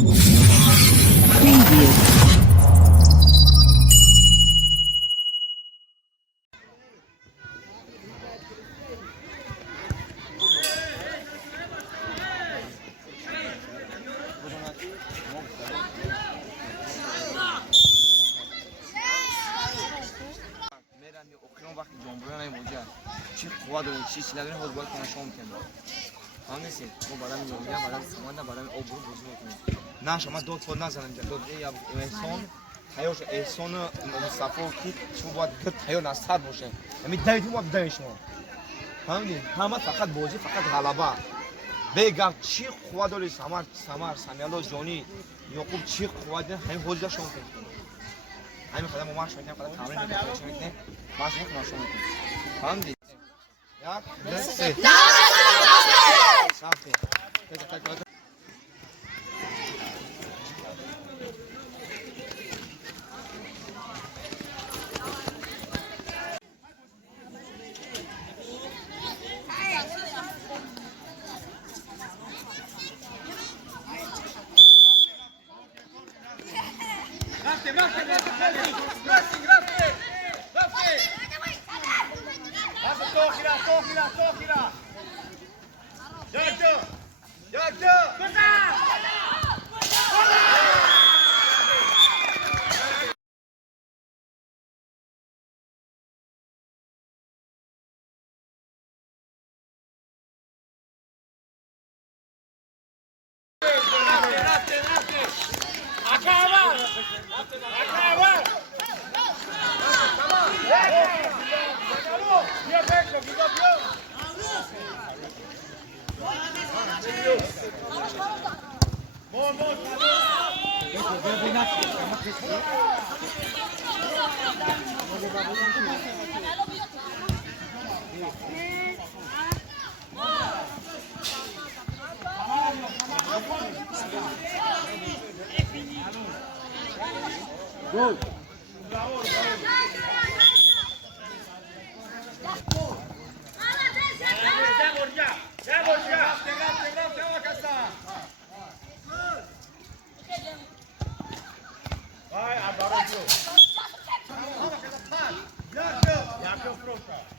Preview. چی قوا داریم چی نداریم حاضر باید کنشام میکنیم هم نیستیم ما برای میگم برای سامان برای آبرو بازی میکنیم نه شما داد خود نزنیم داد یا احسان تیارش احسان مصطفی کی شما باید تیار نستر باشه همین دویدیم باید دوید شما فهمیدین همه فقط بازی فقط غلبه بگم چی قوا داری سمر سمیالا جانی یعقوب چی قوا داریم همین حاضر شما کنیم همین خدا ما مارش میکنیم خدا تمرین میکنیم مارش میکنیم شما میکنیم فهمیدین Ja, beste. Schaffe. Tokira. Yakto. Gol. Vai, agora Jakub proszę.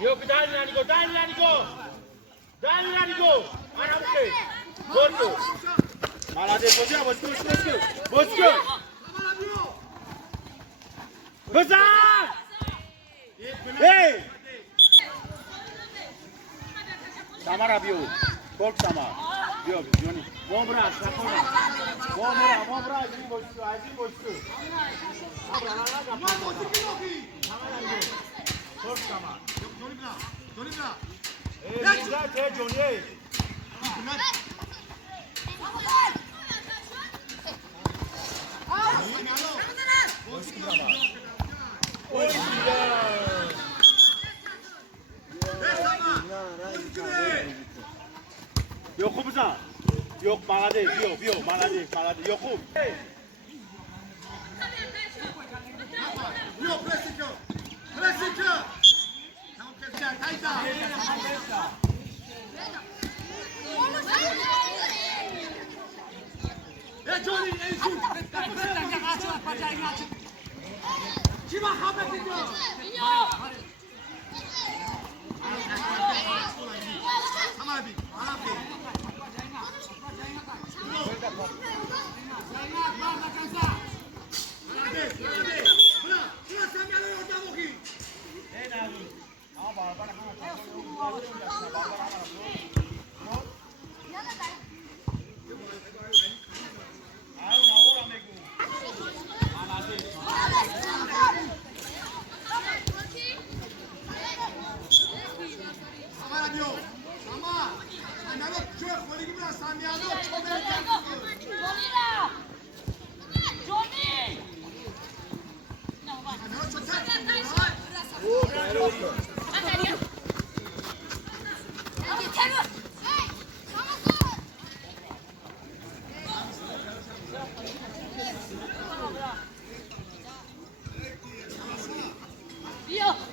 Yok dal Nico. Dal Nico. Aram ke. Bosko. Malade Bosko. Besar. Hey. Samara bio. Kok sama. Bio Joni. Mombra. Aji Bosko. Kok sama. Johnny. Yakup'sa. Yok malade, bio, malade. Yakup. Yok, Presiko. Tamam keseceğim, kayda. Johnny, en şut. Kime haber ediyor? Tamam abi.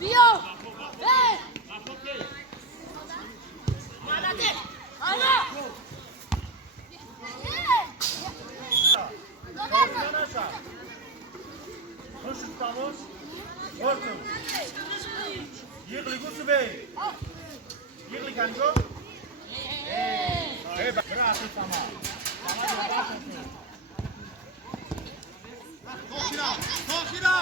Bio! Hey! Malade! Ana! Hoş estamos. Ortum. Yıklı Gusube. Yıklı kanko. Hey, bırak sama. Toshira!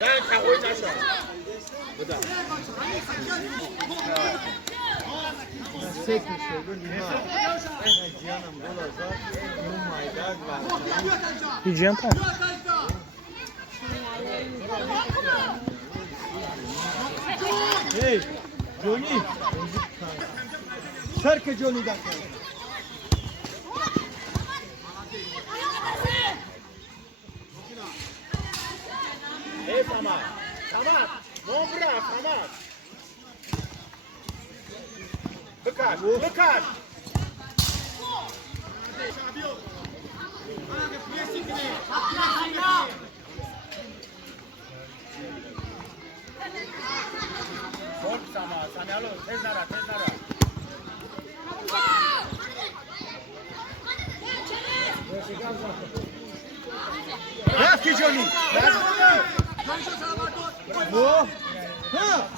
Ben kahoy taşa. Bu da. Yiyeceğim tam. Hey, Johnny. Sarka Johnny'dan. Hey Samat. Mombra, Samat. Bekat. Fork Samat. Samyalo, tez nara. Raf ki Johnny. Bu. Ha.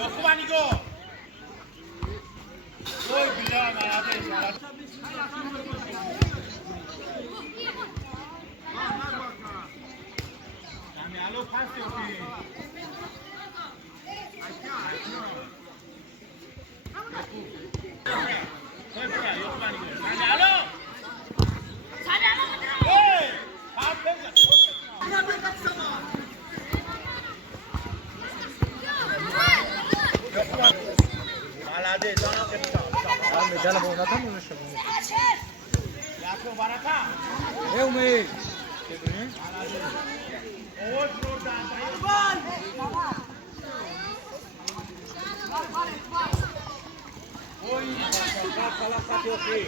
yok 아니고. 뭘 빌려 말아야 돼. 알로 파스 여기. yok 아니고. 알로. 에이! 다 pen자. Malade, sana kepta. Abi medalha boa, tá no chão. Yakın baraka. Eu me. Outro da. Oi, fala só aqui.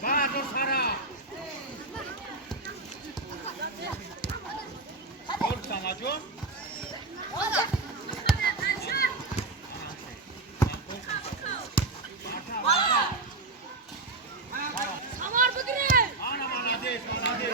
Vado Sara. Orta Majon. Amar Budre. Ana malade, malade.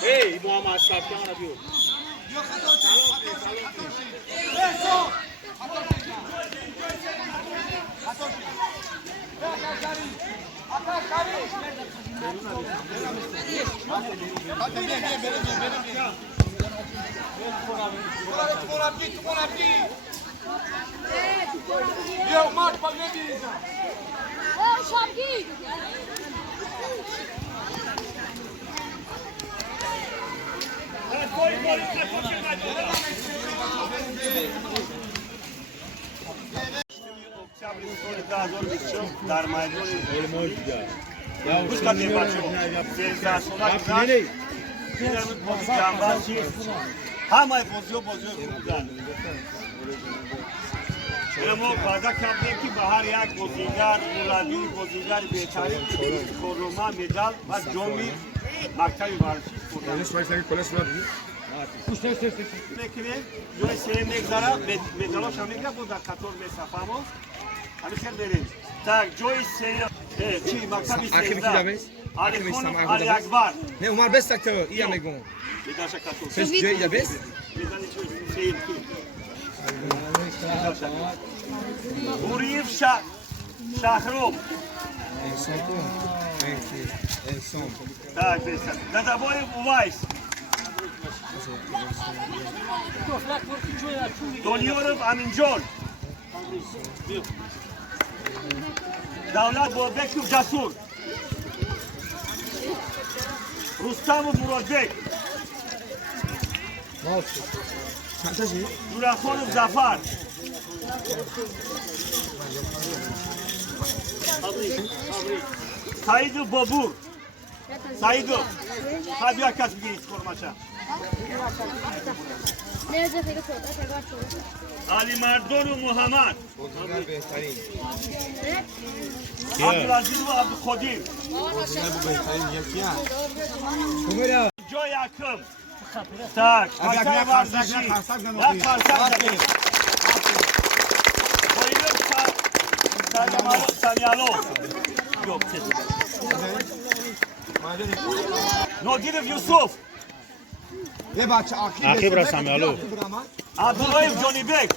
Hey, Muhammad Ashraf, क्या हो रहा है? در میدان Ya گوش کنید بچه‌ها. سنساسیونال گذشت. این بازی جنبه چیست؟ همه بازی خوب بودن. ما وعده کردیم که به هر یک بازیگر مربی بازیگر بهترین کرونا مدال و جامی مکتب ورزشی بردن. میکنیم جای سه میگذاره مدالاش هم میگه بود در 14 میصفامو همیشه بریم tak جای سه چی مکتب سه علی خانم علی اکبر Ne Umar best aktör, iyi amigo. میداشه 14 Fes diyor ya best. میدانی چه بوریف شهرام En son kom. En son. tak بسن دادابای وایس دونیورف امینجان دولت بابک و جسور رستم و مرادبک نورخان و زفر سعید و بابور سعید و خبیا کس بگیرید کرماچه Nerede peki çorba? Tekrar çorba. علی مردان و محمد Bozulgar behtarin. عبدالعزیز و عبدالقدیر Bozulgar bu behtarin yakiya. Kumera. جای اکرم tak مکتب ورزشی نه فرسک زدیم خواهیدم سمیالو yok نادیرف یوسف Ve bahçe akib. Akib Rasam alo. عبدالعیف جانی بک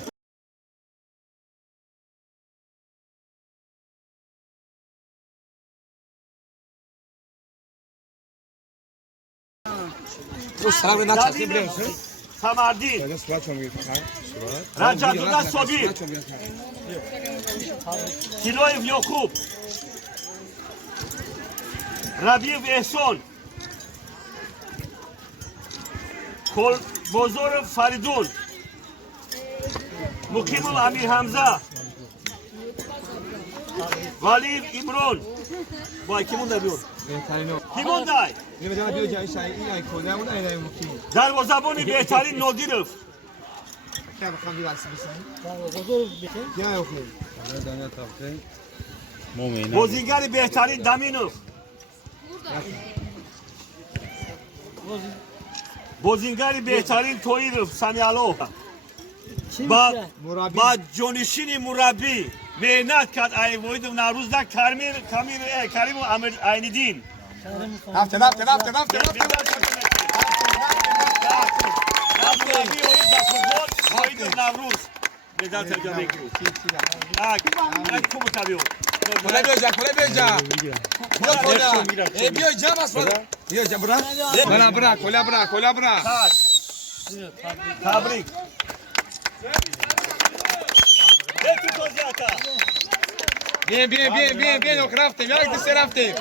Bu sarı ne çarptı biliyor musun? سمردین Ya surat çömüyor. رجعتالله صابیر تیلویف یعقوب ربیع احسان بزرگ فریدون مقیم امیر حمزه ولی ایمرون وای کیمون دبیون Behtarin o. کیمون دای Ne bedava diyor ki şey iyi ay koyda bu da iyi mutlu. دروازه‌بان بهترین نادیرف Gel bakalım bir alsın bir saniye. Ya yok. Momena. بازیگر بهترین دامینوف بازیگر بهترین تویروف سمیالو Murabi. با جانشین مربی مهنت کرد ای وحید نوروز در کریم و عین‌الدین Nafte. مربی وحید در فوتبال وحید نوروز مدال ترجمه بگیرید یک کوم تابیو Kola böcek. Biyo cam asma. Biyo cam bırak. Kola bırak. تبریک Peki Koziyata. Bien, o crafting. Jak ty se rafting?